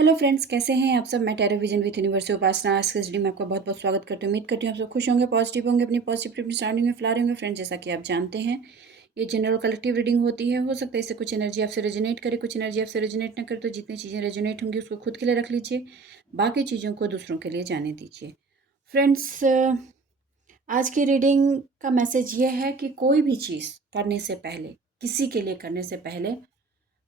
Hello friends, कैसे हैं आप सब। मैं टेरो विजन विथ यूनिवर्स से उपासना आज के में आपका बहुत बहुत स्वागत करती हूँ। उम्मीद करती हूँ आप सब खुश होंगे, पॉजिटिव होंगे, अपनी पॉजिटिव सराउंडिंग में फैला रहे होंगे। फ्रेंड्स, जैसा कि आप जानते हैं, ये जनरल कलेक्टिव रीडिंग होती है। हो सकता है इससे कुछ एनर्जी आपसे रेजोनेट करे, कुछ एनर्जी आपसे रेजोनेट ना करे। तो जितनी चीज़ें रेजोनेट होंगी उसको खुद के लिए रख लीजिए, बाकी चीज़ों को दूसरों के लिए जाने दीजिए। फ्रेंड्स, आज की रीडिंग का मैसेज ये है कि कोई भी चीज़ करने से पहले, किसी के लिए करने से पहले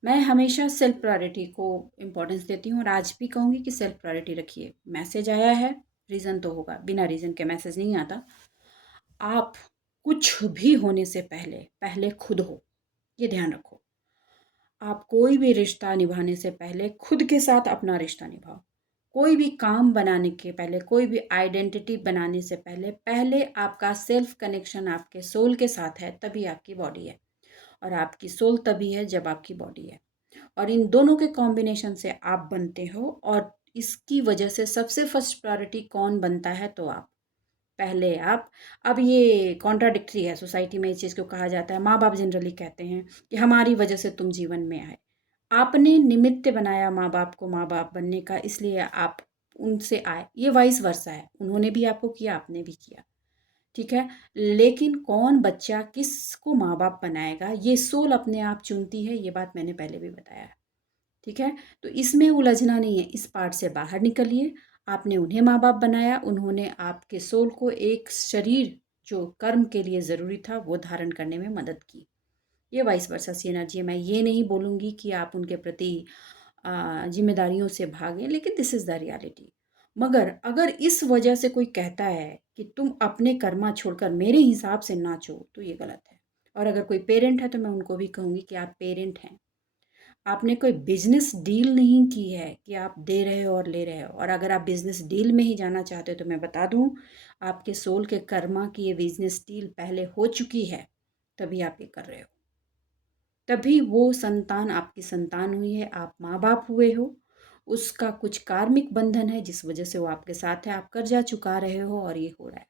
मैं हमेशा सेल्फ प्रायोरिटी को इम्पोर्टेंस देती हूँ और आज भी कहूँगी कि सेल्फ प्रायोरिटी रखिए। मैसेज आया है, रीज़न तो होगा, बिना रीज़न के मैसेज नहीं आता। आप कुछ भी होने से पहले पहले खुद हो, ये ध्यान रखो। आप कोई भी रिश्ता निभाने से पहले खुद के साथ अपना रिश्ता निभाओ। कोई भी काम बनाने के पहले, कोई भी आइडेंटिटी बनाने से पहले पहले आपका सेल्फ कनेक्शन आपके सोल के साथ है, तभी आपकी बॉडी है। और आपकी सोल तभी है जब आपकी बॉडी है। और इन दोनों के कॉम्बिनेशन से आप बनते हो। और इसकी वजह से सबसे फर्स्ट प्रायोरिटी कौन बनता है? तो आप, पहले आप। अब ये कॉन्ट्राडिक्टरी है, सोसाइटी में इस चीज़ को कहा जाता है, माँ बाप जनरली कहते हैं कि हमारी वजह से तुम जीवन में आए। आपने निमित्त बनाया माँ बाप को माँ बाप बनने का, इसलिए आप उनसे आए। ये वाइस वर्सा है, उन्होंने भी आपको किया, आपने भी किया, ठीक है। लेकिन कौन बच्चा किसको माँ बाप बनाएगा, ये सोल अपने आप चुनती है। ये बात मैंने पहले भी बताया है, ठीक है। तो इसमें उलझना नहीं है, इस पार्ट से बाहर निकलिए। आपने उन्हें माँ बाप बनाया, उन्होंने आपके सोल को एक शरीर जो कर्म के लिए ज़रूरी था वो धारण करने में मदद की। ये वाइस वर्सा सी एनर्जी है। मैं ये नहीं बोलूँगी कि आप उनके प्रति जिम्मेदारियों से भागें, लेकिन दिस इज़ द रियलिटी। मगर अगर इस वजह से कोई कहता है कि तुम अपने कर्मा छोड़कर मेरे हिसाब से नाचो, तो ये गलत है। और अगर कोई पेरेंट है तो मैं उनको भी कहूँगी कि आप पेरेंट हैं। आपने कोई बिजनेस डील नहीं की है कि आप दे रहे हो और ले रहे हो। और अगर आप बिजनेस डील में ही जाना चाहते हो तो मैं बता दूं, आपके सोल के कर्मा की ये बिजनेस डील पहले हो चुकी है, तभी आप ये कर रहे हो। तभी वो संतान आपकी संतान हुई है, आप माँ बाप हुए हो। उसका कुछ कार्मिक बंधन है जिस वजह से वो आपके साथ है, आप कर्जा चुका रहे हो और ये हो रहा है,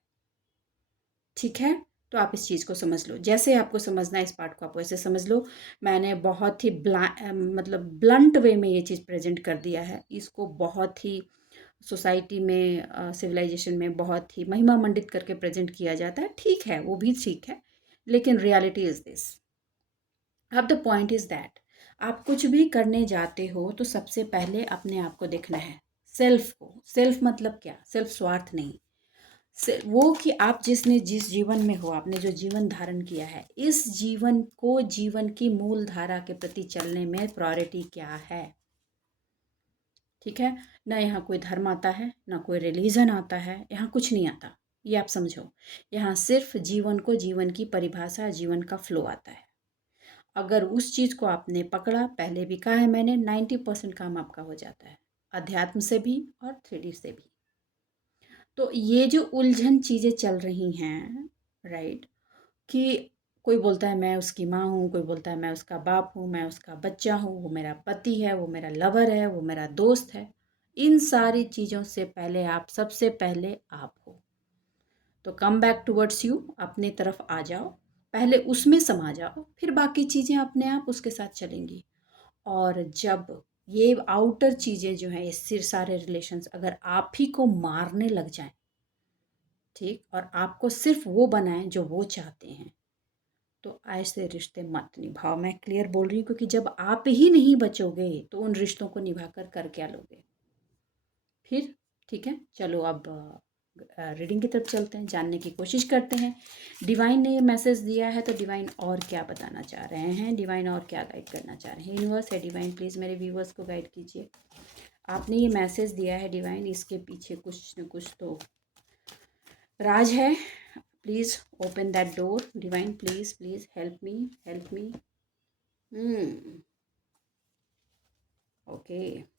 ठीक है। तो आप इस चीज़ को समझ लो, जैसे आपको समझना है इस पार्ट को आप वैसे समझ लो। मैंने बहुत ही मतलब ब्लंट वे में ये चीज़ प्रेजेंट कर दिया है। इसको बहुत ही सोसाइटी में, सिविलाइजेशन में बहुत ही महिमा मंडित करके प्रेजेंट किया जाता है, ठीक है, वो भी ठीक है। लेकिन रियलिटी इज़ दिस। अब द पॉइंट इज़ दैट आप कुछ भी करने जाते हो तो सबसे पहले अपने आप को देखना है, सेल्फ को। सेल्फ मतलब क्या? सेल्फ स्वार्थ नहीं, वो कि आप जिस जीवन में हो, आपने जो जीवन धारण किया है, इस जीवन को जीवन की मूल धारा के प्रति चलने में प्रायोरिटी क्या है, ठीक है। ना यहाँ कोई धर्म आता है, ना कोई रिलीजन आता है, यहाँ कुछ नहीं आता, ये आप समझो। यहाँ सिर्फ जीवन को, जीवन की परिभाषा, जीवन का फ्लो आता है। अगर उस चीज़ को आपने पकड़ा, पहले भी कहा है मैंने, 90% काम आपका हो जाता है, अध्यात्म से भी और 3D से भी। तो ये जो उलझन चीज़ें चल रही हैं, राइट, कि कोई बोलता है मैं उसकी माँ हूँ, कोई बोलता है मैं उसका बाप हूँ, मैं उसका बच्चा हूँ, वो मेरा पति है, वो मेरा लवर है, वो मेरा दोस्त है। इन सारी चीज़ों से पहले आप, सबसे पहले आप हो। तो कम बैक टूवर्ड्स यू, अपने तरफ आ जाओ, पहले उसमें समा जाओ, फिर बाकी चीज़ें अपने आप उसके साथ चलेंगी। और जब ये आउटर चीज़ें जो हैं, ये सिर सारे रिलेशंस अगर आप ही को मारने लग जाएं, ठीक, और आपको सिर्फ वो बनाएं जो वो चाहते हैं, तो ऐसे रिश्ते मत निभाओ। मैं क्लियर बोल रही हूँ, क्योंकि जब आप ही नहीं बचोगे तो उन रिश्तों को निभा कर क्या लोगे फिर, ठीक है। चलो अब रीडिंग की तरफ चलते हैं, जानने की कोशिश करते हैं डिवाइन ने ये मैसेज दिया है तो डिवाइन और क्या बताना चाह रहे हैं, डिवाइन और क्या गाइड करना चाह रहे हैं। यूनिवर्स है डिवाइन, प्लीज़ मेरे व्यूवर्स को गाइड कीजिए। आपने ये मैसेज दिया है डिवाइन, इसके पीछे कुछ न कुछ तो राज है। Please open that door divine, please please help me, help me. Okay.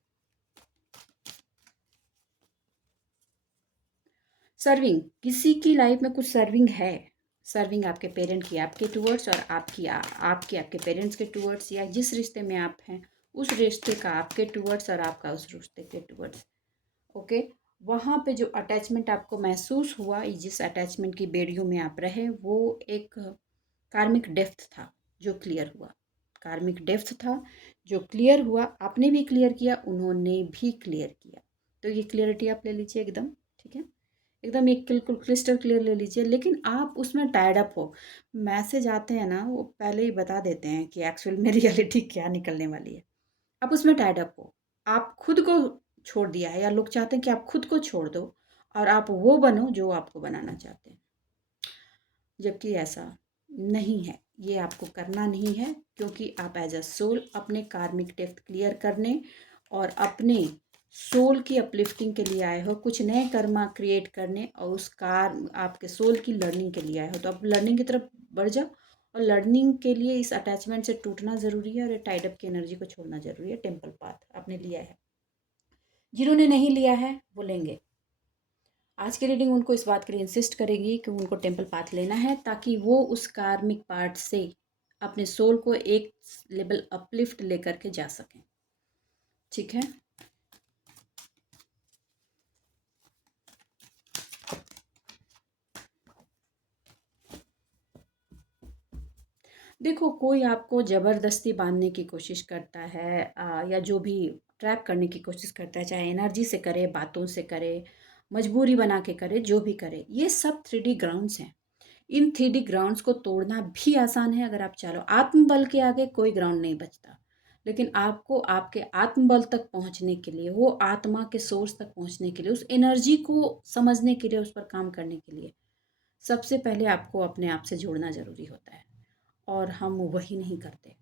Serving, किसी की लाइफ में कुछ सर्विंग है। सर्विंग आपके पेरेंट की आपके टूवर्ड्स, और आपकी आपके आपके पेरेंट्स के टूवर्ड्स, या जिस रिश्ते में आप हैं उस रिश्ते का आपके टूवर्ड्स और आपका उस रिश्ते के टूवर्ड्स। ओके। वहाँ पे जो अटैचमेंट आपको महसूस हुआ, जिस अटैचमेंट की बेड़ियों में आप रहे, वो एक कार्मिक डेप्थ था जो क्लियर हुआ। कार्मिक डेप्थ था जो क्लियर हुआ, आपने भी क्लियर किया, उन्होंने भी क्लियर किया। तो ये क्लियरिटी आप ले लीजिए एकदम, ठीक है, एकदम एक बिल्कुल क्रिस्टल क्लियर ले लीजिए। लेकिन आप उसमें टाइड अप हो, मैसेज आते हैं ना, वो पहले ही बता देते हैं कि एक्चुअल में रियलिटी क्या निकलने वाली है। आप उसमें टाइड अप हो, आप खुद को छोड़ दिया है, या लोग चाहते हैं कि आप खुद को छोड़ दो और आप वो बनो जो आपको बनाना चाहते हैं, जबकि ऐसा नहीं है। ये आपको करना नहीं है, क्योंकि आप एज अ सोल अपने कार्मिक डेप्थ क्लियर करने और अपने सोल की अपलिफ्टिंग के लिए आए हो, कुछ नए कर्मा क्रिएट करने, और उस कार आपके सोल की लर्निंग के लिए आए हो। तो आप लर्निंग की तरफ बढ़ जाओ, और लर्निंग के लिए इस अटैचमेंट से टूटना ज़रूरी है, और ये टाइड अप की एनर्जी को छोड़ना ज़रूरी है। टेम्पल पाथ आपने लिया है, जिन्होंने नहीं लिया है वो लेंगे। आज की रीडिंग उनको इस बात के लिए इंसिस्ट करेगी कि उनको टेम्पल पाथ लेना है, ताकि वो उस कार्मिक पार्ट से अपने सोल को एक लेवल अपलिफ्ट लेकर के जा सकें, ठीक है। देखो, कोई आपको ज़बरदस्ती बांधने की कोशिश करता है, या जो भी ट्रैप करने की कोशिश करता है, चाहे एनर्जी से करे, बातों से करे, मजबूरी बना के करे, जो भी करे, ये सब 3D ग्राउंड्स हैं। इन 3D ग्राउंड्स को तोड़ना भी आसान है, अगर आप चाहो। आत्मबल के आगे कोई ग्राउंड नहीं बचता, लेकिन आपको आपके आत्मबल तक पहुंचने के लिए, वो आत्मा के सोर्स तक पहुंचने के लिए, उस एनर्जी को समझने के लिए, उस पर काम करने के लिए, सबसे पहले आपको अपने आप से जुड़ना ज़रूरी होता है। और हम वही नहीं करते,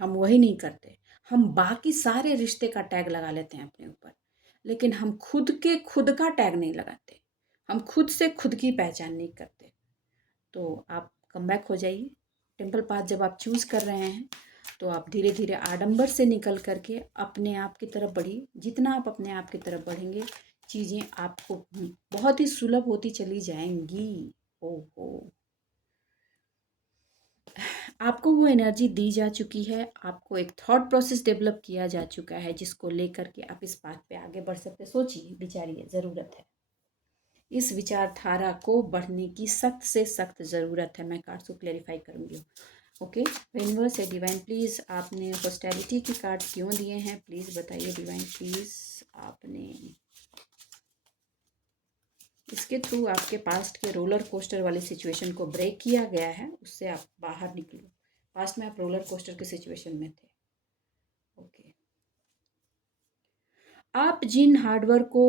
हम वही नहीं करते। हम बाकी सारे रिश्ते का टैग लगा लेते हैं अपने ऊपर, लेकिन हम खुद का टैग नहीं लगाते। हम खुद से खुद की पहचान नहीं करते। तो आप कम बैक हो जाइए। टेम्पल पाथ जब आप चूज़ कर रहे हैं, तो आप धीरे धीरे आडंबर से निकल करके अपने आप की तरफ बढ़िए। जितना आप अपने आप की तरफ बढ़ेंगे, चीज़ें आपको बहुत ही सुलभ होती चली जाएंगी। ओहो, आपको वो एनर्जी दी जा चुकी है, आपको एक थॉट प्रोसेस डेवलप किया जा चुका है, जिसको लेकर के आप इस पाथ पे आगे बढ़ सकते। सोचिए, विचारिए, ज़रूरत है। इस विचारधारा को बढ़ने की सख्त से सख्त ज़रूरत है। मैं कार्ड्स को क्लेरिफाई करूँगी। ओके, यूनिवर्स है डिवाइन, प्लीज़ आपने हॉस्टैलिटी की कार्ड क्यों दिए हैं, प्लीज़ बताइए डिवाइन, प्लीज़। आपने इसके थ्रू आपके पास्ट के रोलर कोस्टर वाली सिचुएशन को ब्रेक किया गया है, उससे आप बाहर निकलो। पास्ट में आप रोलर कोस्टर के सिचुएशन में थे। ओके, आप जिन हार्डवर्क को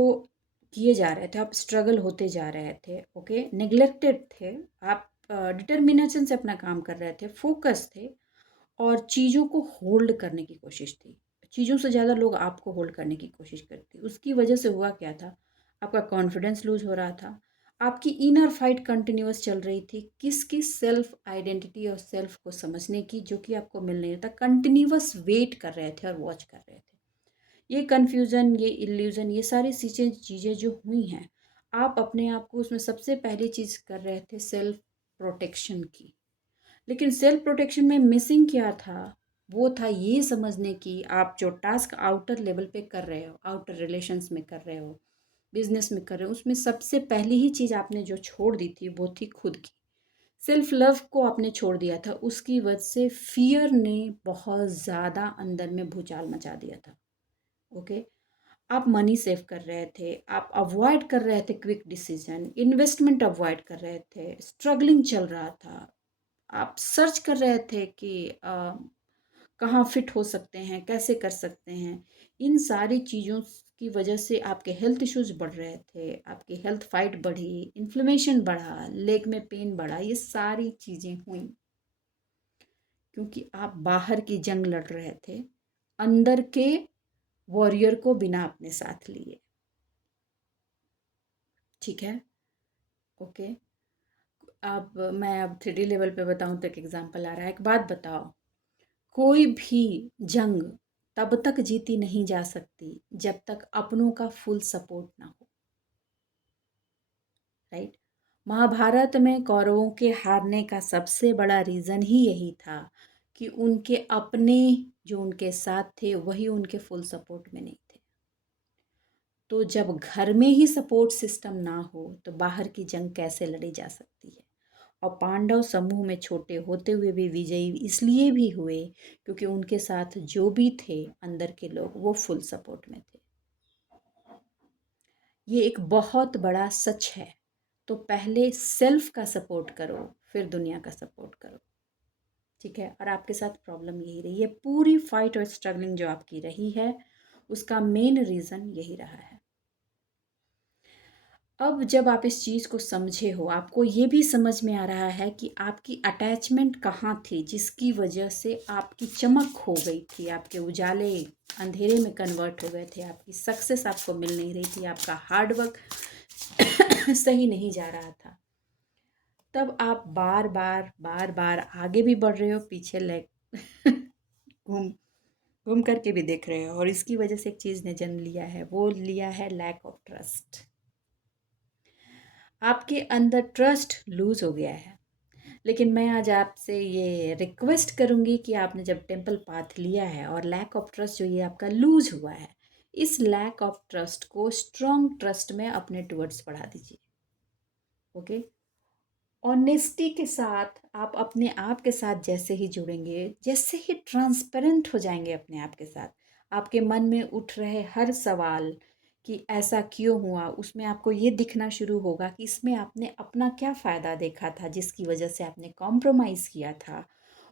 किए जा रहे थे, आप स्ट्रगल होते जा रहे थे, ओके, नेग्लेक्टेड थे, आप डिटर्मिनेशन से अपना काम कर रहे थे, फोकस थे, और चीज़ों को होल्ड करने की कोशिश थी। चीज़ों से ज़्यादा लोग आपको होल्ड करने की कोशिश करते। उसकी वजह से हुआ क्या था, आपका कॉन्फिडेंस लूज हो रहा था, आपकी इनर फाइट कंटिन्यूअस चल रही थी, किसकी सेल्फ आइडेंटिटी और सेल्फ को समझने की, जो कि आपको मिल नहीं था। कंटिन्यूअस वेट कर रहे थे और वॉच कर रहे थे। ये कन्फ्यूज़न, ये इल्यूज़न, ये सारी चीज़ें जो हुई हैं, आप अपने आप को उसमें सबसे पहली चीज़ कर रहे थे सेल्फ प्रोटेक्शन की। लेकिन सेल्फ प्रोटेक्शन में मिसिंग क्या था, वो था ये समझने की, आप जो टास्क आउटर लेवल पे कर रहे हो, आउटर रिलेशंस में कर रहे हो, बिजनेस में कर रहे हो, उसमें सबसे पहली ही चीज़ आपने जो छोड़ दी थी, वो थी खुद की। सेल्फ लव को आपने छोड़ दिया था। उसकी वजह से फियर ने बहुत ज़्यादा अंदर में भूचाल मचा दिया था। ओके, आप मनी सेव कर रहे थे, आप अवॉइड कर रहे थे क्विक डिसीजन, इन्वेस्टमेंट अवॉइड कर रहे थे, स्ट्रगलिंग चल रहा था, आप सर्च कर रहे थे कि कहाँ फिट हो सकते हैं, कैसे कर सकते हैं। इन सारी चीज़ों की वजह से आपके हेल्थ इश्यूज बढ़ रहे थे, आपकी हेल्थ फाइट बढ़ी, इन्फ्लेमेशन बढ़ा, लेग में पेन बढ़ा। ये सारी चीज़ें हुई क्योंकि आप बाहर की जंग लड़ रहे थे, अंदर के वॉरियर को बिना अपने साथ लिए। ठीक है, ओके। अब 3D लेवल पे बताऊं तो एक एग्जांपल आ रहा है। एक बात बताओ, कोई भी जंग तब तक जीती नहीं जा सकती जब तक अपनों का फुल सपोर्ट ना हो, राइट। महाभारत में कौरवों के हारने का सबसे बड़ा रीज़न ही यही था कि उनके अपने जो उनके साथ थे, वही उनके फुल सपोर्ट में नहीं थे। तो जब घर में ही सपोर्ट सिस्टम ना हो, तो बाहर की जंग कैसे लड़ी जा सकती है। और पांडव समूह में छोटे होते हुए भी विजयी इसलिए भी हुए क्योंकि उनके साथ जो भी थे अंदर के लोग वो फुल सपोर्ट में थे। ये एक बहुत बड़ा सच है। तो पहले सेल्फ का सपोर्ट करो, फिर दुनिया का सपोर्ट करो, ठीक है। और आपके साथ प्रॉब्लम यही रही है, पूरी फाइट और स्ट्रगलिंग जो आपकी रही है उसका मेन रीज़न यही रहा है। अब जब आप इस चीज़ को समझे हो, आपको ये भी समझ में आ रहा है कि आपकी अटैचमेंट कहाँ थी जिसकी वजह से आपकी चमक खो गई थी, आपके उजाले अंधेरे में कन्वर्ट हो गए थे, आपकी सक्सेस आपको मिल नहीं रही थी, आपका हार्डवर्क सही नहीं जा रहा था। तब आप बार बार बार बार आगे भी बढ़ रहे हो, पीछे घूम घूम करके भी देख रहे हो, और इसकी वजह से एक चीज़ ने जन्म लिया है, वो लिया है लैक ऑफ ट्रस्ट। आपके अंदर ट्रस्ट लूज हो गया है। लेकिन मैं आज आपसे ये रिक्वेस्ट करूंगी कि आपने जब टेम्पल पाथ लिया है और लैक ऑफ ट्रस्ट जो ये आपका लूज हुआ है, इस लैक ऑफ ट्रस्ट को स्ट्रॉन्ग ट्रस्ट में अपने टुवर्ड्स बढ़ा दीजिए। ओके, ऑनेस्टी के साथ आप अपने आप के साथ जैसे ही जुड़ेंगे, जैसे ही ट्रांसपेरेंट हो जाएंगे अपने आप के साथ, आपके मन में उठ रहे हर सवाल कि ऐसा क्यों हुआ, उसमें आपको ये दिखना शुरू होगा कि इसमें आपने अपना क्या फ़ायदा देखा था जिसकी वजह से आपने कॉम्प्रोमाइज़ किया था।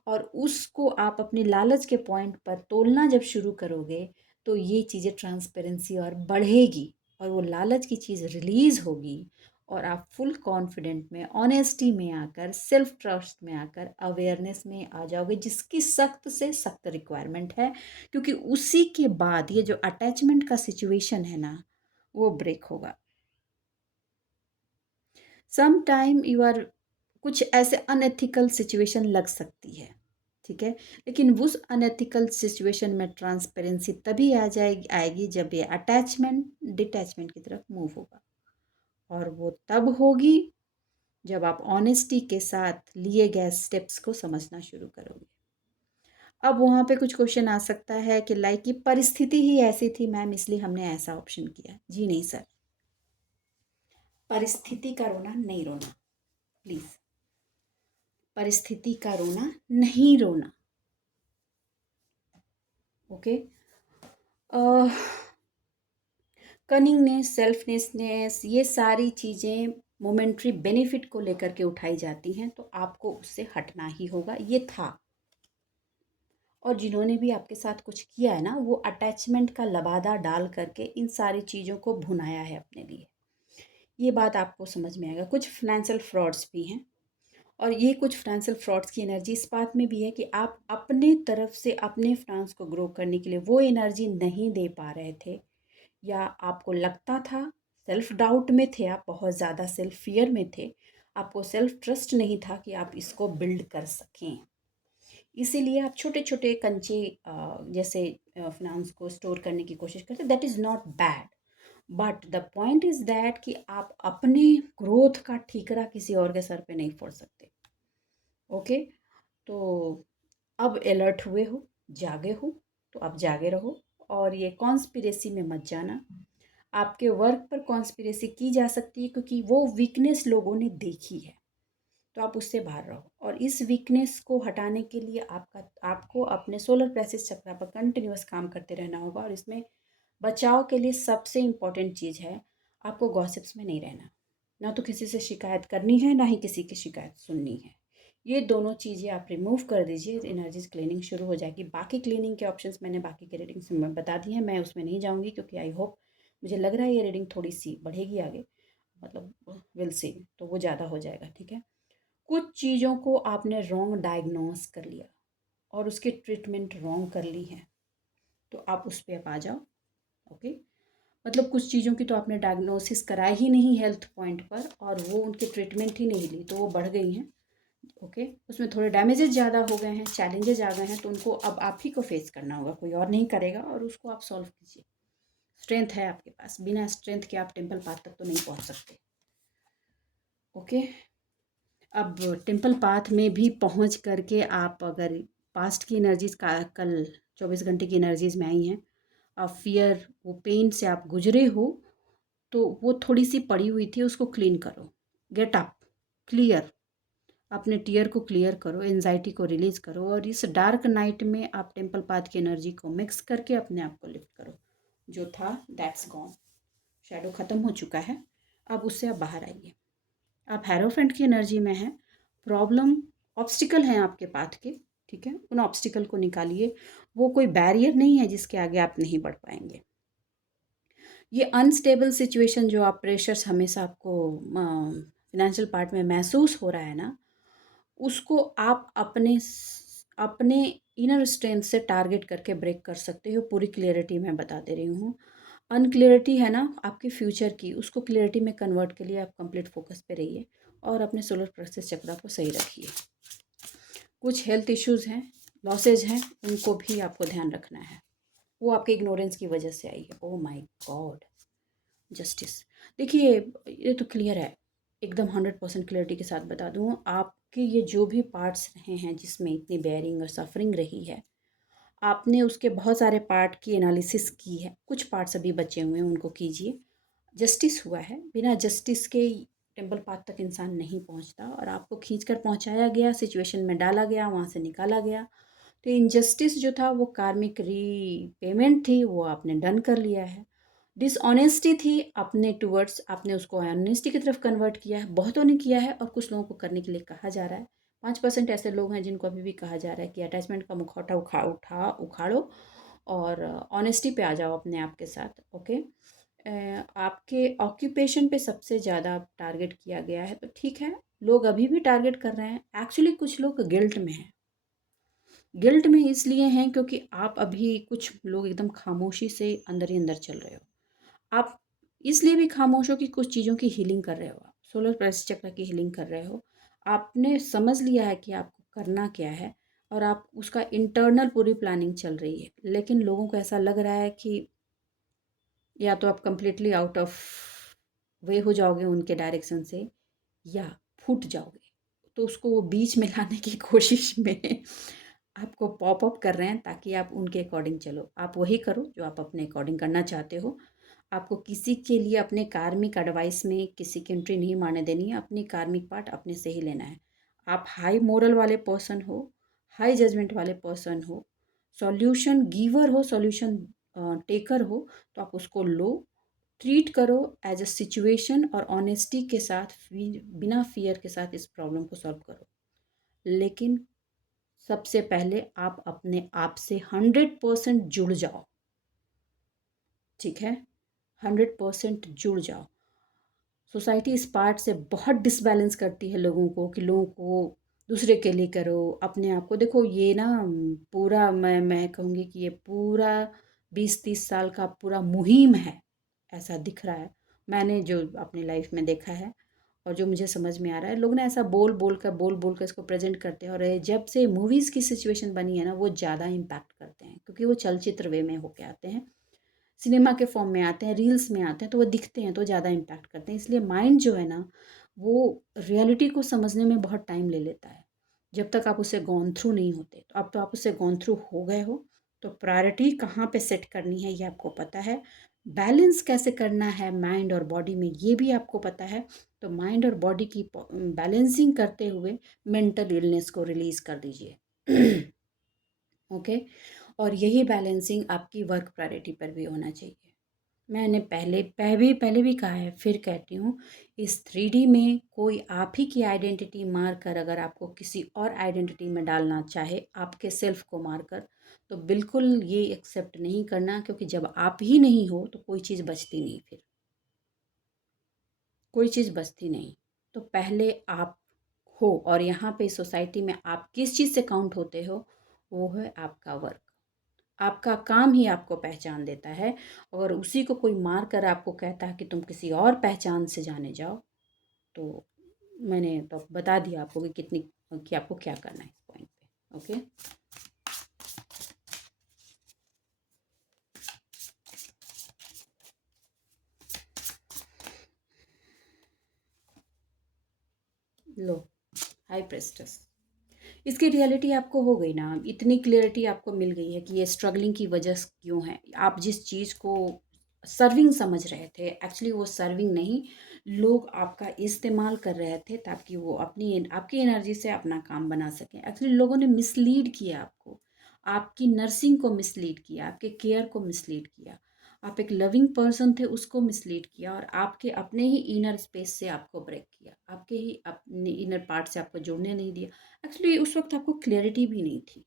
और उसको आप अपनी लालच के पॉइंट पर तोलना जब शुरू करोगे तो ये चीज़ें ट्रांसपेरेंसी और बढ़ेगी, और वो लालच की चीज़ रिलीज़ होगी, और आप फुल कॉन्फिडेंट में, ऑनेस्टी में आकर, सेल्फ ट्रस्ट में आकर अवेयरनेस में आ जाओगे, जिसकी सख्त से सख्त रिक्वायरमेंट है। क्योंकि उसी के बाद ये जो अटैचमेंट का सिचुएशन है ना, वो ब्रेक होगा। सम टाइम यू आर, कुछ ऐसे अनएथिकल सिचुएशन लग सकती है, ठीक है, लेकिन उस अनएथिकल सिचुएशन में ट्रांसपेरेंसी तभी आएगी जब ये अटैचमेंट डिटैचमेंट की तरफ मूव होगा। और वो तब होगी जब आप ऑनेस्टी के साथ लिए गए स्टेप्स को समझना शुरू करोगे। अब वहाँ पे कुछ क्वेश्चन आ सकता है कि लाइक की परिस्थिति ही ऐसी थी मैम इसलिए हमने ऐसा ऑप्शन किया। जी नहीं सर, परिस्थिति का रोना नहीं रोना, प्लीज़, परिस्थिति का रोना नहीं रोना। ओके, कनिंगनेस, सेल्फनेसनेस, ये सारी चीज़ें मोमेंट्री बेनिफिट को लेकर के उठाई जाती हैं, तो आपको उससे हटना ही होगा। ये था, और जिन्होंने भी आपके साथ कुछ किया है ना, वो अटैचमेंट का लबादा डाल करके इन सारी चीज़ों को भुनाया है अपने लिए। ये बात आपको समझ में आएगा। कुछ फाइनेंशियल फ्रॉड्स भी हैं, और ये कुछ फाइनेंशियल फ्रॉड्स की एनर्जी इस बात में भी है कि आप अपने तरफ से अपने फाइनेंस को ग्रो करने के लिए वो एनर्जी नहीं दे पा रहे थे, या आपको लगता था, सेल्फ डाउट में थे आप, बहुत ज़्यादा सेल्फ फियर में थे, आपको सेल्फ ट्रस्ट नहीं था कि आप इसको बिल्ड कर सकें। इसीलिए आप छोटे छोटे कंचे जैसे फिनांस को स्टोर करने की कोशिश करते, that is not bad, but the point is that कि आप अपने ग्रोथ का ठीकरा किसी और के सर पे नहीं फोड़ सकते। ओके, तो अब अलर्ट हुए हो, जागे हो, तो आप जागे रहो, और ये कॉन्स्पिरेसी में मत जाना। आपके वर्क पर कॉन्स्पिरेसी की जा सकती है क्योंकि वो वीकनेस लोगों ने देखी है, तो आप उससे बाहर रहो। और इस वीकनेस को हटाने के लिए आपको अपने सोलर प्लेक्सस चक्रा पर कंटिन्यूअस काम करते रहना होगा। और इसमें बचाव के लिए सबसे इम्पॉर्टेंट चीज़ है, आपको गॉसिप्स में नहीं रहना, ना तो किसी से शिकायत करनी है, ना ही किसी की शिकायत सुननी है। ये दोनों चीज़ें आप रिमूव कर दीजिए, एनर्जीज क्लीनिंग शुरू हो जाएगी। बाकी क्लीनिंग के ऑप्शंस मैंने बाकी के रीडिंग्स में बता दिए हैं, मैं उसमें नहीं जाऊँगी क्योंकि आई होप, मुझे लग रहा है ये रीडिंग थोड़ी सी बढ़ेगी आगे, मतलब विल सी, तो वो ज़्यादा हो जाएगा, ठीक है। कुछ चीज़ों को आपने रॉन्ग डायग्नोस कर लिया और उसकी ट्रीटमेंट रॉन्ग कर ली है, तो आप उस पर आप आ जाओ। ओके, मतलब कुछ चीज़ों की तो आपने डायग्नोसिस कराया ही नहीं हेल्थ पॉइंट पर, और वो उनकी ट्रीटमेंट ही नहीं ली, तो वो बढ़ गई हैं। ओके, उसमें थोड़े डैमेजेस ज़्यादा हो गए हैं, चैलेंजेस आ गए हैं, तो उनको अब आप ही को फेस करना होगा, कोई और नहीं करेगा, और उसको आप सॉल्व कीजिए। स्ट्रेंथ है आपके पास, बिना स्ट्रेंथ के आप टेम्पल पाथ तक तो नहीं पहुंच सकते। ओके, अब टेम्पल पाथ में भी पहुंच करके आप अगर पास्ट की एनर्जीज का कल 24 घंटे की एनर्जीज में आई हैं, आप फियर, वो पेन से आप गुजरे हो, तो वो थोड़ी सी पड़ी हुई थी, उसको क्लीन करो, गेट अप, क्लियर, अपने टीयर को क्लियर करो, एंजाइटी को रिलीज़ करो, और इस डार्क नाइट में आप टेम्पल पाथ की एनर्जी को मिक्स करके अपने आप को लिफ्ट करो। जो था दैट्स गॉन, शैडो ख़त्म हो चुका है, अब उससे आप बाहर आइए। आप हैरोफेंट की एनर्जी में हैं, प्रॉब्लम ऑब्स्टिकल हैं आपके पाथ के, ठीक है, उन ऑब्स्टिकल को निकालिए। वो कोई बैरियर नहीं है जिसके आगे आप नहीं बढ़ पाएंगे। ये अनस्टेबल सिचुएशन जो आप प्रेशर्स हमेशा आपको फिनेंशियल पार्ट में महसूस हो रहा है ना, उसको आप अपने इनर स्ट्रेंथ से टारगेट करके ब्रेक कर सकते हो। पूरी क्लियरिटी मैं बता दे रही हूँ। अनक्लियरिटी है ना आपके फ्यूचर की, उसको क्लियरिटी में कन्वर्ट के लिए आप कंप्लीट फोकस पे रहिए और अपने सोलर प्लेक्सस चक्र को सही रखिए। कुछ हेल्थ इश्यूज़ हैं, लॉसेज हैं, उनको भी आपको ध्यान रखना है। वो आपके इग्नोरेंस की वजह से आई है। Oh my God, justice. देखिए, ये तो क्लियर है, एकदम 100% क्लियरिटी के साथ बता दूँ, आपके ये जो भी पार्ट्स रहे हैं जिसमें इतनी बेयरिंग और सफरिंग रही है, आपने उसके बहुत सारे पार्ट की एनालिसिस की है। कुछ पार्ट्स अभी बचे हुए हैं, उनको कीजिए। जस्टिस हुआ है, बिना जस्टिस के टेम्पल पाथ तक इंसान नहीं पहुंचता, और आपको खींच कर पहुंचाया गया, सिचुएशन में डाला गया, वहाँ से निकाला गया। तो इनजस्टिस जो था वो कार्मिक रीपेमेंट थी, वो आपने डन कर लिया है। डिसऑनेस्टी थी अपने टूवर्ड्स, आपने उसको ऑनेस्टी की तरफ कन्वर्ट किया है। बहुतों ने किया है और कुछ लोगों को करने के लिए कहा जा रहा है। 5% ऐसे लोग हैं जिनको अभी भी कहा जा रहा है कि अटैचमेंट का मुखौटा उखाड़ो और ऑनेस्टी पे आ जाओ अपने आप के साथ। ओके, आपके ऑक्यूपेशन पे सबसे ज़्यादा टारगेट किया गया है, तो ठीक है, लोग अभी भी टारगेट कर रहे हैं। एक्चुअली कुछ लोग गिल्ट में हैं। गिल्ट में इसलिए हैं क्योंकि आप अभी, कुछ लोग एकदम खामोशी से अंदर ही अंदर चल रहे हो। आप इसलिए भी खामोश हो कि कुछ चीज़ों की हीलिंग कर रहे हो, आप सोलर प्लेक्सस चक्र की हीलिंग कर रहे हो। आपने समझ लिया है कि आपको करना क्या है, और आप उसका इंटरनल पूरी प्लानिंग चल रही है। लेकिन लोगों को ऐसा लग रहा है कि या तो आप कंप्लीटली आउट ऑफ वे हो जाओगे उनके डायरेक्शन से, या फूट जाओगे। तो उसको वो बीच में लाने की कोशिश में आपको पॉप अप कर रहे हैं ताकि आप उनके अकॉर्डिंग चलो। आप वही करो जो आप अपने अकॉर्डिंग करना चाहते हो। आपको किसी के लिए अपने कार्मिक एडवाइस में किसी की एंट्री नहीं मारने देनी है। अपनी कार्मिक पार्ट अपने से ही लेना है। आप हाई मोरल वाले पर्सन हो, हाई जजमेंट वाले पर्सन हो, सॉल्यूशन गिवर हो, सॉल्यूशन टेकर हो, तो आप उसको लो, ट्रीट करो एज अ सिचुएशन, और ऑनेस्टी के साथ, बिना फियर के साथ इस प्रॉब्लम को सॉल्व करो। लेकिन सबसे पहले आप अपने आप से 100% जुड़ जाओ, ठीक है, 100% जुड़ जाओ। सोसाइटी इस पार्ट से बहुत डिसबैलेंस करती है लोगों को, कि लोगों को दूसरे के लिए करो, अपने आप को देखो। ये ना पूरा, मैं कहूँगी कि ये पूरा 20-30 साल का पूरा मुहिम है, ऐसा दिख रहा है। मैंने जो अपनी लाइफ में देखा है और जो मुझे समझ में आ रहा है, लोग ना ऐसा बोल बोल कर इसको प्रेजेंट करते हैं, और ये जब से मूवीज़ की सिचुएशन बनी है ना, वो ज़्यादा इम्पैक्ट करते हैं, क्योंकि वो चलचित्र वे में होके आते हैं, सिनेमा के फॉर्म में आते हैं, रील्स में आते हैं, तो वो दिखते हैं, तो ज़्यादा इम्पैक्ट करते हैं। इसलिए माइंड जो है ना, वो रियलिटी को समझने में बहुत टाइम ले लेता है, जब तक आप उसे गॉन थ्रू नहीं होते। तो अब तो आप उससे गॉन थ्रू हो गए हो, तो प्रायोरिटी कहाँ पे सेट करनी है ये आपको पता है। बैलेंस कैसे करना है माइंड और बॉडी में, ये भी आपको पता है। तो माइंड और बॉडी की बैलेंसिंग करते हुए मेंटल इलनेस को रिलीज़ कर दीजिए। ओके, और यही बैलेंसिंग आपकी वर्क प्रायोरिटी पर भी होना चाहिए। मैंने पहले भी कहा है, फिर कहती हूँ, इस 3D में कोई आप ही की आइडेंटिटी मार कर अगर आपको किसी और आइडेंटिटी में डालना चाहे, आपके सेल्फ को मार कर, तो बिल्कुल ये एक्सेप्ट नहीं करना, क्योंकि जब आप ही नहीं हो तो कोई चीज़ बचती नहीं, फिर कोई चीज़ बचती नहीं। तो पहले आप हो, और यहाँ पे सोसाइटी में आप किस चीज़ से काउंट होते हो, वो है आपका वर्क। आपका काम ही आपको पहचान देता है। अगर उसी को कोई मार कर आपको कहता है कि तुम किसी और पहचान से जाने जाओ, तो मैंने तो बता दिया आपको कि कितनी, कि आपको क्या करना है इस पॉइंट पे। ओके, लो, हाई प्रेस्टस। इसकी रियलिटी आपको हो गई ना, इतनी क्लियरिटी आपको मिल गई है कि ये स्ट्रगलिंग की वजह क्यों है। आप जिस चीज़ को सर्विंग समझ रहे थे। एक्चुअली वो सर्विंग नहीं, लोग आपका इस्तेमाल कर रहे थे ताकि वो अपनी आपकी एनर्जी से अपना काम बना सकें। एक्चुअली लोगों ने मिसलीड किया आपको, आपकी नर्सिंग को मिसलीड किया, आपके केयर को मिसलीड किया। आप एक लविंग पर्सन थे, उसको मिसलीड किया, और आपके अपने ही इनर स्पेस से आपको ब्रेक किया, आपके ही अपने इनर पार्ट से आपको जुड़ने नहीं दिया। एक्चुअली उस वक्त आपको क्लैरिटी भी नहीं थी,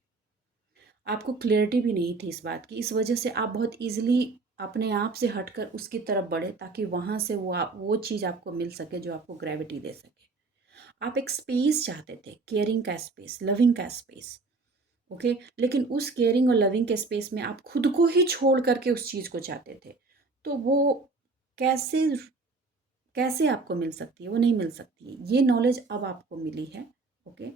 आपको क्लैरिटी भी नहीं थी इस बात की। इस वजह से आप बहुत ईजिली अपने आप से हटकर उसकी तरफ बढ़े ताकि वहाँ से वो चीज़ आपको मिल सके जो आपको ग्रेविटी दे सके। आप एक स्पेस चाहते थे, केयरिंग का स्पेस, लविंग का स्पेस। ओके, लेकिन उस केयरिंग और लविंग के स्पेस में आप खुद को ही छोड़ करके उस चीज़ को चाहते थे। तो वो कैसे कैसे आपको मिल सकती है? वो नहीं मिल सकती है। ये नॉलेज अब आपको मिली है। ओके,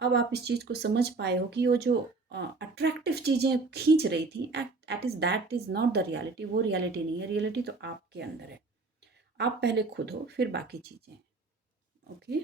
अब आप इस चीज़ को समझ पाए हो कि वो जो अट्रैक्टिव चीज़ें खींच रही थी, that is not the reality. वो रियलिटी नहीं है, रियलिटी तो आपके अंदर है। आप पहले खुद हो, फिर बाकी चीज़ें। ओके,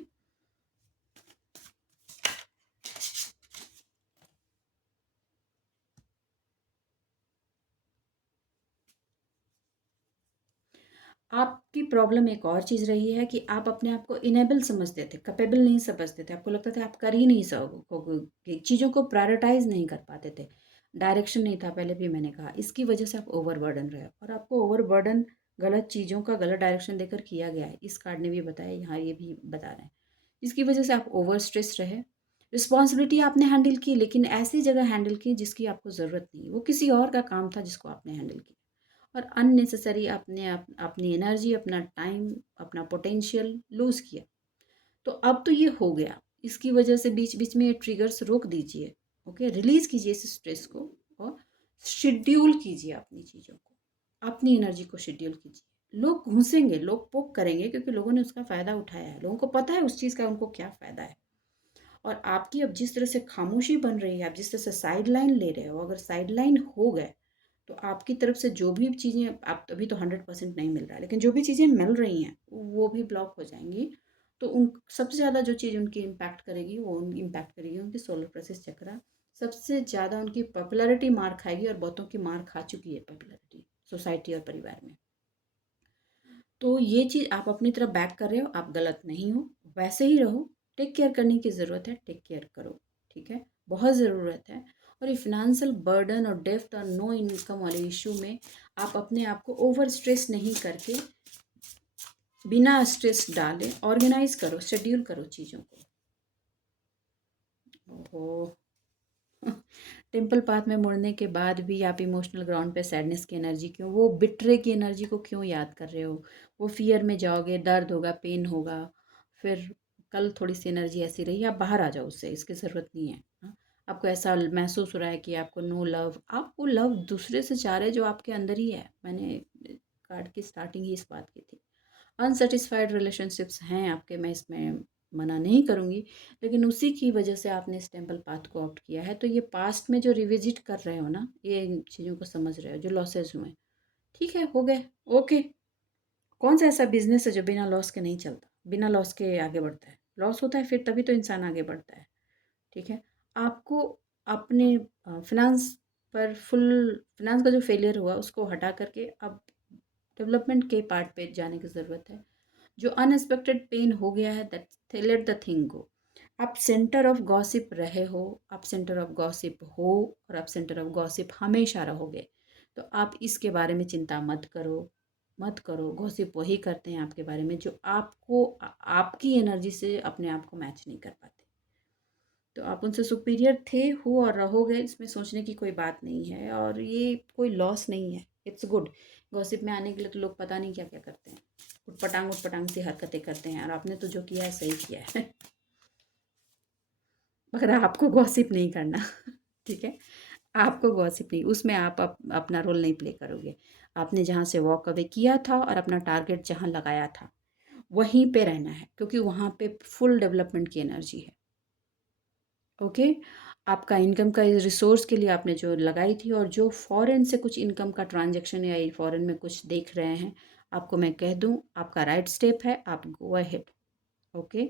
आपकी प्रॉब्लम एक और चीज़ रही है कि आप अपने आप को इनेबल समझते थे, कैपेबल नहीं समझते थे। आपको लगता था आप कर ही नहीं सकोगे, चीज़ों को प्रायोरिटाइज नहीं कर पाते थे, डायरेक्शन नहीं था। पहले भी मैंने कहा, इसकी वजह से आप ओवरबर्डन रहे, और आपको ओवरबर्डन गलत चीज़ों का गलत डायरेक्शन देकर किया गया है। इस कार्ड ने भी बताया, यहाँ ये भी बता रहे हैं। इसकी वजह से आप ओवर स्ट्रेस रहे। रिस्पॉन्सिबिलिटी आपने हैंडल की, लेकिन ऐसी जगह हैंडल की जिसकी आपको ज़रूरत नहीं, वो किसी और का काम था जिसको आपने हैंडल किया। और अननेसेसरी अपनी एनर्जी, अपना टाइम, अपना पोटेंशियल लूज़ किया। तो अब तो ये हो गया। इसकी वजह से बीच बीच में ये ट्रिगर्स रोक दीजिए। ओके, रिलीज़ कीजिए इस स्ट्रेस को, और शेड्यूल कीजिए अपनी चीज़ों को, अपनी एनर्जी को शेड्यूल कीजिए। लोग घुसेंगे, लोग पोक करेंगे, क्योंकि लोगों ने उसका फ़ायदा उठाया है। लोगों को पता है उस चीज़ का उनको क्या फ़ायदा है। और आपकी अब जिस तरह से खामोशी बन रही है, आप जिस तरह से साइड लाइन ले रहे हो, अगर साइड लाइन हो गए तो आपकी तरफ से जो भी चीज़ें, आप अभी तो 100% नहीं मिल रहा है, लेकिन जो भी चीज़ें मिल रही हैं वो भी ब्लॉक हो जाएंगी। तो उन सबसे ज़्यादा जो चीज़ उनकी इम्पैक्ट करेगी, वो उनकी इम्पैक्ट करेगी उनकी सोलर प्लेक्सस चक्रा। सबसे ज़्यादा उनकी पॉपुलैरिटी मार खाएगी, और बहुतों की मार खा चुकी है पॉपुलैरिटी सोसाइटी और परिवार में। तो ये चीज़ आप अपनी तरफ बैक कर रहे हो, आप गलत नहीं हो, वैसे ही रहो। टेक केयर करने की ज़रूरत है, टेक केयर करो, ठीक है, बहुत ज़रूरत है। और ये फिनेंशियल बर्डन और डेफ्ट और नो इनकम वाले इशू में आप अपने आप को ओवर स्ट्रेस नहीं करके, बिना स्ट्रेस डाले ऑर्गेनाइज करो, शेड्यूल करो चीज़ों को। ओहो, टेम्पल पाथ में मुड़ने के बाद भी आप इमोशनल ग्राउंड पे सैडनेस की एनर्जी क्यों, वो बिट्रे की एनर्जी को क्यों याद कर रहे हो? वो फियर में जाओगे, दर्द होगा, पेन होगा, फिर कल थोड़ी सी एनर्जी ऐसी रही, आप बाहर आ जाओ उससे, इसकी ज़रूरत नहीं है। हाँ? आपको ऐसा महसूस हो रहा है कि आपको नो लव, आप वो लव दूसरे से चाह रहे जो आपके अंदर ही है। मैंने कार्ड की स्टार्टिंग ही इस बात की थी। अनसेटिस्फाइड रिलेशनशिप्स हैं आपके, मैं इसमें मना नहीं करूँगी, लेकिन उसी की वजह से आपने इस टेम्पल पाथ को ऑप्ट किया है। तो ये पास्ट में जो रिविजिट कर रहे हो ना, ये इन चीज़ों को समझ रहे हो, जो लॉसेस हुए, ठीक है, हो गए, ओके। कौन सा ऐसा बिजनेस है जो बिना लॉस के नहीं चलता, बिना लॉस के आगे बढ़ता है? लॉस होता है, फिर तभी तो इंसान आगे बढ़ता है, ठीक है। आपको अपने फिनांस पर फुल, फिनांस का जो फेलियर हुआ उसको हटा करके अब डेवलपमेंट के पार्ट पे जाने की ज़रूरत है। जो अनएक्सपेक्टेड पेन हो गया है, that let the thing go. आप सेंटर ऑफ गॉसिप रहे हो, आप सेंटर ऑफ गॉसिप हो, और आप सेंटर ऑफ गॉसिप हमेशा रहोगे। तो आप इसके बारे में चिंता मत करो, मत करो। गॉसिप वही करते हैं आपके बारे में जो आपको आपकी एनर्जी से अपने आप को मैच नहीं कर पाते। तो आप उनसे सुपीरियर थे, हो और रहोगे, इसमें सोचने की कोई बात नहीं है, और ये कोई लॉस नहीं है, इट्स गुड। गॉसिप में आने के लिए तो लोग पता नहीं क्या क्या करते हैं, उटपटांग सी हरकतें करते हैं, और आपने तो जो किया है सही किया है। मगर आपको गॉसिप नहीं करना। ठीक है, आपको गॉसिप नहीं, उसमें आप अपना रोल नहीं प्ले करोगे। आपने जहाँ से वॉक अवे किया था और अपना टारगेट जहाँ लगाया था वहीं पे रहना है, क्योंकि वहाँ पे फुल डेवलपमेंट की एनर्जी है। ओके, आपका इनकम का रिसोर्स के लिए आपने जो लगाई थी, और जो फॉरेन से कुछ इनकम का ट्रांजैक्शन या फॉरेन में कुछ देख रहे हैं, आपको मैं कह दूं, आपका राइट स्टेप है, आप गो अहेड। ओके,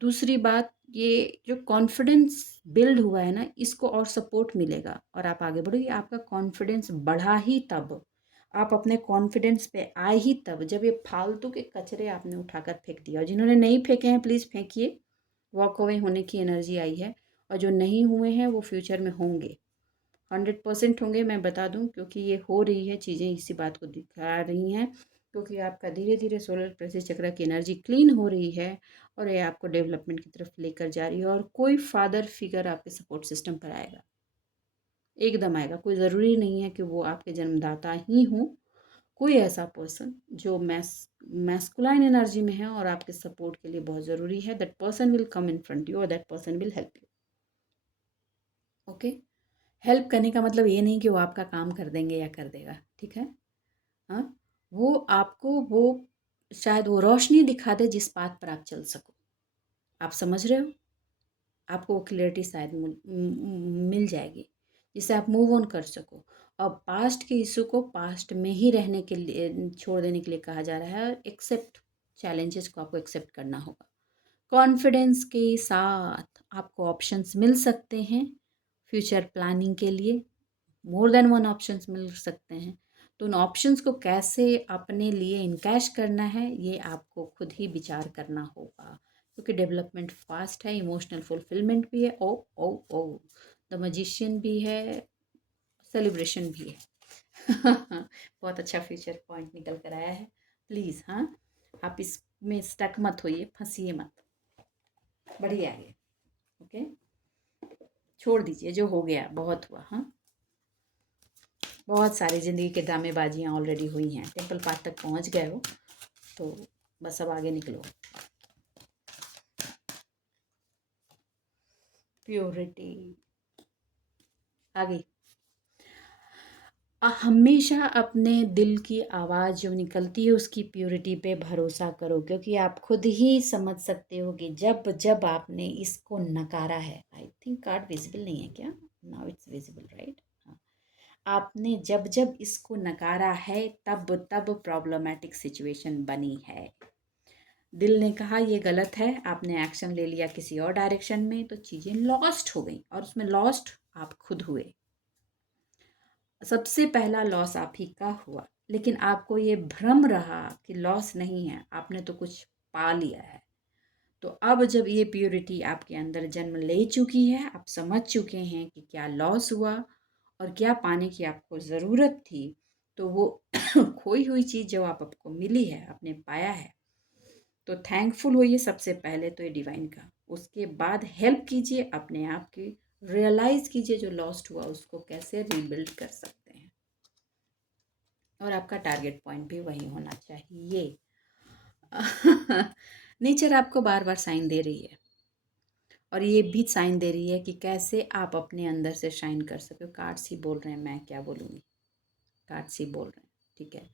दूसरी बात, ये जो कॉन्फिडेंस बिल्ड हुआ है ना, इसको और सपोर्ट मिलेगा और आप आगे बढ़ोगे। आपका कॉन्फिडेंस बढ़ा ही तब, आप अपने कॉन्फिडेंस पे आए ही तब जब ये फालतू के कचरे आपने उठाकर फेंक दिया। और जिन्होंने नहीं फेंके हैं प्लीज़ फेंकिए, वॉक अवे होने की एनर्जी आई है। और जो नहीं हुए हैं वो फ्यूचर में होंगे, 100% होंगे, मैं बता दूं, क्योंकि ये हो रही है चीज़ें, इसी बात को दिखा रही हैं। क्योंकि आपका धीरे धीरे सोलर प्लेक्सस चक्र की एनर्जी क्लीन हो रही है और ये आपको डेवलपमेंट की तरफ लेकर जा रही है। और कोई फादर फिगर आपके सपोर्ट सिस्टम पर आएगा, एकदम आएगा। कोई ज़रूरी नहीं है कि वो आपके जन्मदाता ही हों, कोई ऐसा पर्सन जो मैस्कुलाइन एनर्जी में है और आपके सपोर्ट के लिए बहुत ज़रूरी है, that person will come in front you और that person will help you. Okay, help करने का मतलब ये नहीं कि वो आपका काम कर देंगे या कर देगा, ठीक है। हाँ, वो आपको वो शायद वो रोशनी दिखा दे जिस बात पर आप चल सको। आप समझ रहे हो? आपको वो क्लियरिटी शायद मिल जाएगी जिससे आप मूव ऑन कर सको। और पास्ट के इशू को पास्ट में ही रहने के लिए छोड़ देने के लिए कहा जा रहा है। एक्सेप्ट चैलेंजेस को आपको एक्सेप्ट करना होगा। कॉन्फिडेंस के साथ आपको ऑप्शंस मिल सकते हैं फ्यूचर प्लानिंग के लिए, मोर देन वन ऑप्शंस मिल सकते हैं। तो उन ऑप्शंस को कैसे अपने लिए इनकैश करना है ये आपको खुद ही विचार करना होगा, क्योंकि डेवलपमेंट फास्ट है, इमोशनल फुलफिलमेंट भी है, ओ ओ ओ द मजिशियन भी है, सेलिब्रेशन भी है। बहुत अच्छा फ्यूचर पॉइंट निकल कर आया है। प्लीज़ हाँ, आप इसमें स्टक मत होइए, फंसिए मत, बढ़िया है। ओके, छोड़ दीजिए, जो हो गया बहुत हुआ। हाँ, बहुत सारी ज़िंदगी के ड्रामेबाजियाँ ऑलरेडी हुई हैं, टेम्पल पार्ट तक पहुँच गए हो तो बस अब आगे निकलो। प्योरिटी आगे। हमेशा अपने दिल की आवाज़ जो निकलती है उसकी प्योरिटी पे भरोसा करो, क्योंकि आप खुद ही समझ सकते हो कि जब जब आपने इसको नकारा है, आई थिंक कार्ड विजिबल नहीं है क्या, नाउ इट्स विजिबल राइट। आपने जब जब इसको नकारा है तब तब प्रॉब्लमेटिक सिचुएशन बनी है। दिल ने कहा ये गलत है, आपने एक्शन ले लिया किसी और डायरेक्शन में, तो चीज़ें लॉस्ट हो गई और उसमें लॉस्ट आप खुद हुए। सबसे पहला लॉस आप ही का हुआ, लेकिन आपको ये भ्रम रहा कि लॉस नहीं है, आपने तो कुछ पा लिया है। तो अब जब ये प्योरिटी आपके अंदर जन्म ले चुकी है, आप समझ चुके हैं कि क्या लॉस हुआ और क्या पाने की आपको ज़रूरत थी, तो वो खोई हुई चीज़ जो आपको मिली है, आपने पाया है, तो थैंकफुल होइए सबसे पहले तो ये डिवाइन का। उसके बाद हेल्प कीजिए अपने आप की, रियलाइज़ कीजिए जो लॉस्ट हुआ उसको कैसे रीबिल्ड कर सकते हैं। और आपका टारगेट पॉइंट भी वही होना चाहिए। नेचर आपको बार बार साइन दे रही है और ये भी साइन दे रही है कि कैसे आप अपने अंदर से शाइन कर सके। कार्ड्स ही बोल रहे हैं, मैं क्या बोलूँगी, कार्ड्स ही बोल रहे हैं, ठीक है।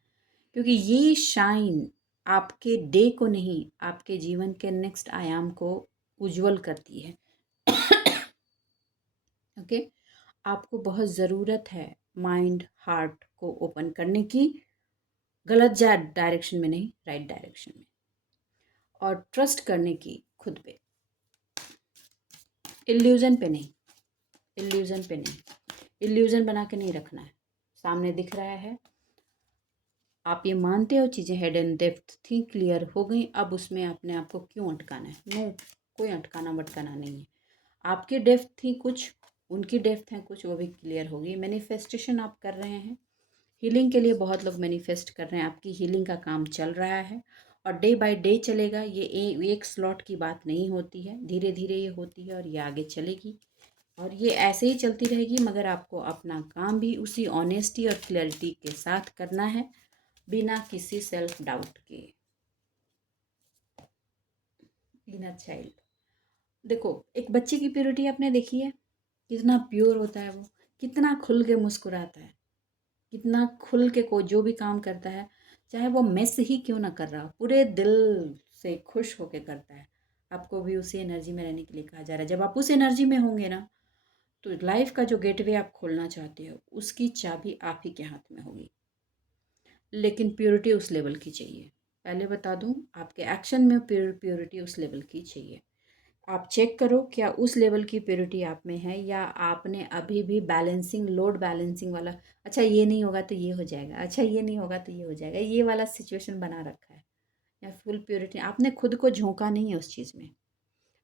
क्योंकि ये शाइन आपके डे को नहीं, आपके जीवन के नेक्स्ट आयाम को उज्जवल करती है। ओके, आपको बहुत ज़रूरत है माइंड हार्ट को ओपन करने की, गलत डायरेक्शन में नहीं, राइट डायरेक्शन में, और ट्रस्ट करने की खुद पे, इल्यूज़न पे नहीं, इल्यूज़न पे नहीं, इल्यूज़न बना के नहीं रखना है। सामने दिख रहा है, आप ये मानते हो चीज़ें हेड एंड डेप्थ थी, क्लियर हो गई, अब उसमें अपने आप को क्यों अटकाना है? नो, कोई अटकाना वटकाना नहीं है। आपकी डेप्थ थी कुछ, उनकी डेप्थ है कुछ, वो भी क्लियर होगी। मैनिफेस्टेशन आप कर रहे हैं, हीलिंग के लिए बहुत लोग मैनिफेस्ट कर रहे हैं, आपकी हीलिंग का काम चल रहा है और डे बाय डे चलेगा। ये एक स्लॉट की बात नहीं होती है, धीरे धीरे ये होती है और ये आगे चलेगी और ये ऐसे ही चलती रहेगी। मगर आपको अपना काम भी उसी ऑनेस्टी और क्लैरिटी के साथ करना है, बिना किसी सेल्फ डाउट के। इनर चाइल्ड, देखो एक बच्चे की प्योरिटी आपने देखी है, कितना प्योर होता है वो, कितना खुल के मुस्कुराता है, कितना खुल के को जो भी काम करता है, चाहे वो मेस ही क्यों ना कर रहा हो, पूरे दिल से खुश होके करता है। आपको भी उसी एनर्जी में रहने के लिए कहा जा रहा है। जब आप उस एनर्जी में होंगे ना, तो लाइफ का जो गेटवे आप खोलना चाहते हो उसकी चाबी आप ही के हाथ में होगी। लेकिन प्योरिटी उस लेवल की चाहिए, पहले बता दूं, आपके एक्शन में प्योरिटी उस लेवल की चाहिए। आप चेक करो क्या उस लेवल की प्योरिटी आप में है, या आपने अभी भी बैलेंसिंग, लोड बैलेंसिंग वाला, अच्छा ये नहीं होगा तो ये हो जाएगा, अच्छा ये नहीं होगा तो ये हो जाएगा, ये वाला सिचुएशन बना रखा है। या फुल प्योरिटी, आपने खुद को झोंका नहीं है उस चीज़ में।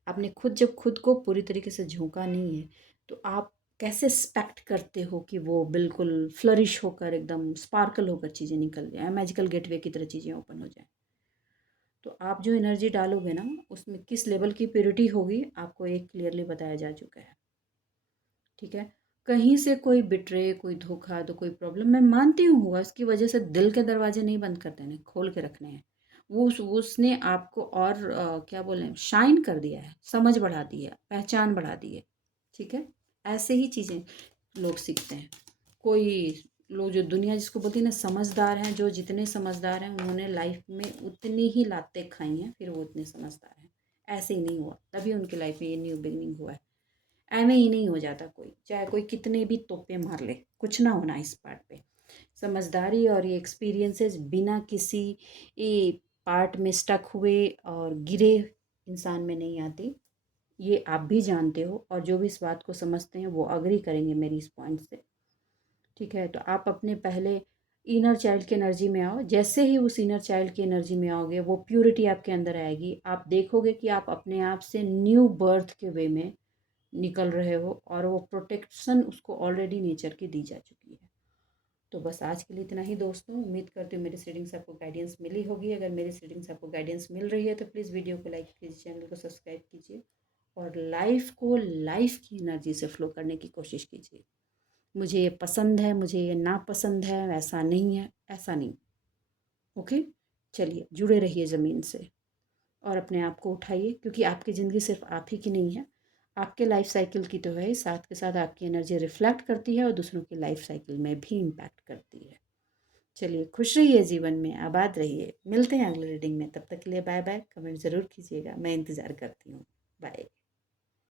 आपने खुद जब खुद को पूरी तरीके से झोंका नहीं है, तो आप कैसे एक्सपेक्ट करते हो कि वो बिल्कुल फ्लरिश होकर, एकदम स्पार्कल होकर चीज़ें निकल जाए, मैजिकल गेटवे की तरह चीज़ें ओपन हो जाए। तो आप जो एनर्जी डालोगे ना, उसमें किस लेवल की प्योरिटी होगी, आपको एक क्लियरली बताया जा चुका है। ठीक है। कहीं से कोई बिट्रे, कोई धोखा, तो कोई प्रॉब्लम मैं मानती हूँ हुआ, इसकी वजह से दिल के दरवाजे नहीं बंद कर देने, खोल के रखने हैं। वो उसने आपको और क्या बोलें, शाइन कर दिया है, समझ बढ़ा दी है, पहचान बढ़ा दी है। ठीक है। ऐसे ही चीज़ें लोग सीखते हैं। कोई लोग जो दुनिया जिसको बोलती है ना समझदार हैं, जो जितने समझदार हैं उन्होंने लाइफ में उतनी ही लातें खाई हैं, फिर वो उतने समझदार हैं। ऐसे ही नहीं हुआ, तभी उनकी लाइफ में ये न्यू बिगनिंग हुआ है। एवं ही नहीं हो जाता कोई, चाहे कोई कितने भी तोपे मार ले, कुछ ना होना इस पार्ट पे। समझदारी और ये एक्सपीरियंसेस बिना किसी ये पार्ट में स्टक हुए और गिरे इंसान में नहीं आती। ये आप भी जानते हो, और जो भी इस बात को समझते हैं वो अग्री करेंगे मेरी इस पॉइंट से। ठीक है। तो आप अपने पहले इनर चाइल्ड की एनर्जी में आओ। जैसे ही उस इनर चाइल्ड की एनर्जी में आओगे, वो प्योरिटी आपके अंदर आएगी। आप देखोगे कि आप अपने आप से न्यू बर्थ के वे में निकल रहे हो, और वो प्रोटेक्शन उसको ऑलरेडी नेचर की दी जा चुकी है। तो बस आज के लिए इतना ही दोस्तों। उम्मीद करती हूँ मेरी रीडिंग से आपको गाइडेंस मिली होगी। अगर मेरी रीडिंग से आपको गाइडेंस मिल रही है तो प्लीज़ वीडियो को लाइक कीजिए, चैनल को सब्सक्राइब कीजिए, और लाइफ को लाइफ की एनर्जी से फ्लो करने की कोशिश कीजिए। मुझे ये पसंद है, मुझे ये नापसंद है, ऐसा नहीं है, ऐसा नहीं। ओके। चलिए, जुड़े रहिए ज़मीन से और अपने आप को उठाइए, क्योंकि आपकी ज़िंदगी सिर्फ आप ही की नहीं है, आपके लाइफ साइकिल की तो है ही, साथ के साथ आपकी एनर्जी रिफ्लेक्ट करती है और दूसरों की लाइफ साइकिल में भी इम्पैक्ट करती है। चलिए, खुश रहिए, जीवन में आबाद रहिए। मिलते हैं अगले रीडिंग में, तब तक के लिए बाय बाय। कमेंट ज़रूर कीजिएगा, मैं इंतज़ार करती हूँ। बाय।